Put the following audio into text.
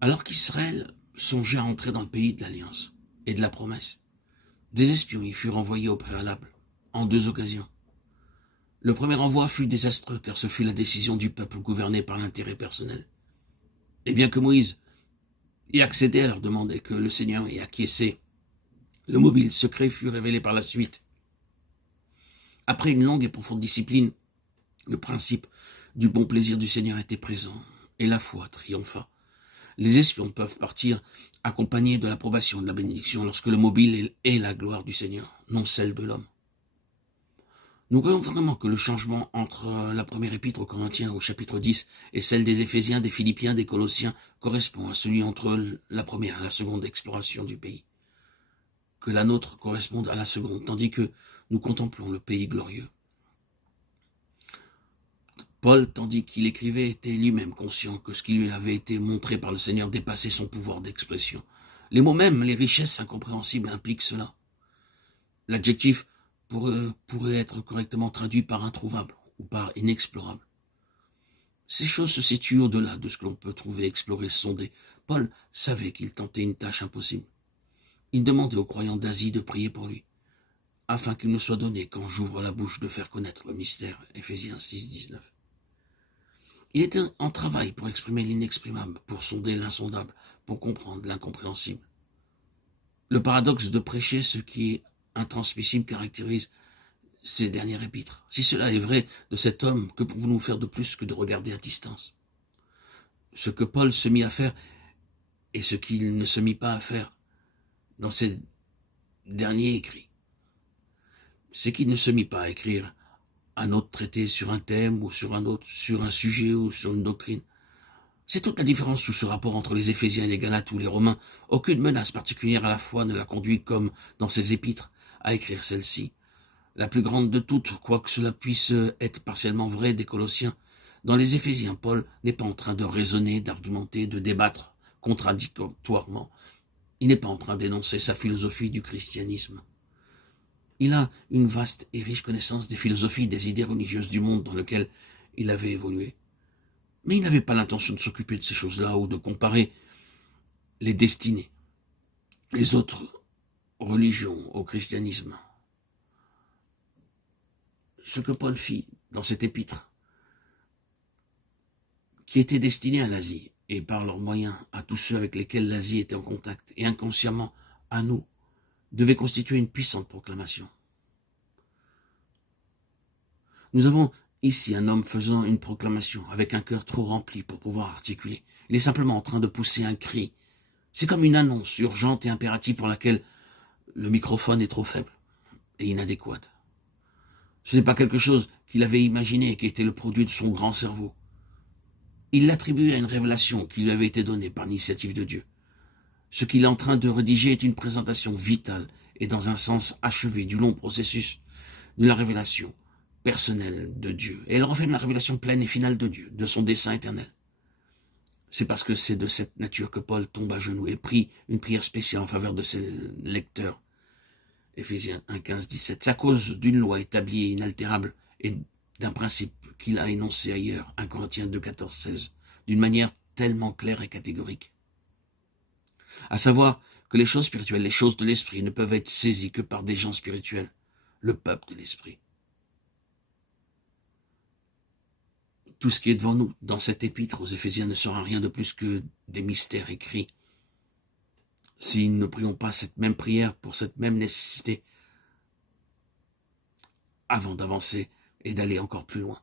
Alors qu'Israël songeait à entrer dans le pays de l'Alliance et de la promesse, des espions y furent envoyés au préalable, en 2 occasions. Le premier envoi fut désastreux car ce fut la décision du peuple gouverné par l'intérêt personnel. Et bien que Moïse ait accédé à leur demande et que le Seigneur ait acquiescé, le mobile secret fut révélé par la suite. Après une longue et profonde discipline, le principe du bon plaisir du Seigneur était présent et la foi triompha. Les espions peuvent partir accompagnés de l'approbation de la bénédiction lorsque le mobile est la gloire du Seigneur, non celle de l'homme. Nous croyons vraiment que le changement entre la première épître aux Corinthiens au chapitre 10 et celle des Éphésiens, des Philippiens, des Colossiens correspond à celui entre la première et la seconde exploration du pays. Que la nôtre corresponde à la seconde, tandis que nous contemplons le pays glorieux. Paul, tandis qu'il écrivait, était lui-même conscient que ce qui lui avait été montré par le Seigneur dépassait son pouvoir d'expression. Les mots mêmes, les richesses incompréhensibles impliquent cela. L'adjectif pourrait être correctement traduit par introuvable ou par inexplorable. Ces choses se situent au-delà de ce que l'on peut trouver, explorer, sonder. Paul savait qu'il tentait une tâche impossible. Il demandait aux croyants d'Asie de prier pour lui, afin qu'il me soit donné, quand j'ouvre la bouche, de faire connaître le mystère. Éphésiens 6, 19. Il était en travail pour exprimer l'inexprimable, pour sonder l'insondable, pour comprendre l'incompréhensible. Le paradoxe de prêcher ce qui est intransmissible caractérise ces dernières épîtres. Si cela est vrai de cet homme, que pouvons-nous faire de plus que de regarder à distance? Ce que Paul se mit à faire et ce qu'il ne se mit pas à faire dans ses derniers écrits, c'est qu'il ne se mit pas à écrire un autre traité sur un thème ou sur un autre, sur un sujet ou sur une doctrine. C'est toute la différence sous ce rapport entre les Éphésiens et les Galates ou les Romains. Aucune menace particulière à la foi ne l'a conduit, comme dans ses épîtres, à écrire celle-ci. La plus grande de toutes, quoique cela puisse être partiellement vrai des Colossiens. Dans les Éphésiens, Paul n'est pas en train de raisonner, d'argumenter, de débattre contradictoirement. Il n'est pas en train d'énoncer sa philosophie du christianisme. Il a une vaste et riche connaissance des philosophies et des idées religieuses du monde dans lequel il avait évolué. Mais il n'avait pas l'intention de s'occuper de ces choses-là ou de comparer les destinées, les autres religions au christianisme. Ce que Paul fit dans cet épître, qui était destiné à l'Asie, et par leurs moyens à tous ceux avec lesquels l'Asie était en contact, et inconsciemment à nous, devait constituer une puissante proclamation. Nous avons ici un homme faisant une proclamation avec un cœur trop rempli pour pouvoir articuler. Il est simplement en train de pousser un cri. C'est comme une annonce urgente et impérative pour laquelle le microphone est trop faible et inadéquat. Ce n'est pas quelque chose qu'il avait imaginé et qui était le produit de son grand cerveau. Il l'attribuait à une révélation qui lui avait été donnée par l'initiative de Dieu. Ce qu'il est en train de rédiger est une présentation vitale et dans un sens achevé du long processus de la révélation personnelle de Dieu. Et elle renferme la révélation pleine et finale de Dieu, de son dessein éternel. C'est parce que c'est de cette nature que Paul tombe à genoux et prie une prière spéciale en faveur de ses lecteurs. Éphésiens 1, 15, 17. C'est à cause d'une loi établie et inaltérable et d'un principe qu'il a énoncé ailleurs, 1 Corinthiens 2, 14, 16, d'une manière tellement claire et catégorique. À savoir que les choses spirituelles, les choses de l'esprit ne peuvent être saisies que par des gens spirituels, le peuple de l'esprit. Tout ce qui est devant nous dans cet épître aux Éphésiens ne sera rien de plus que des mystères écrits. Si nous ne prions pas cette même prière pour cette même nécessité, avant d'avancer et d'aller encore plus loin.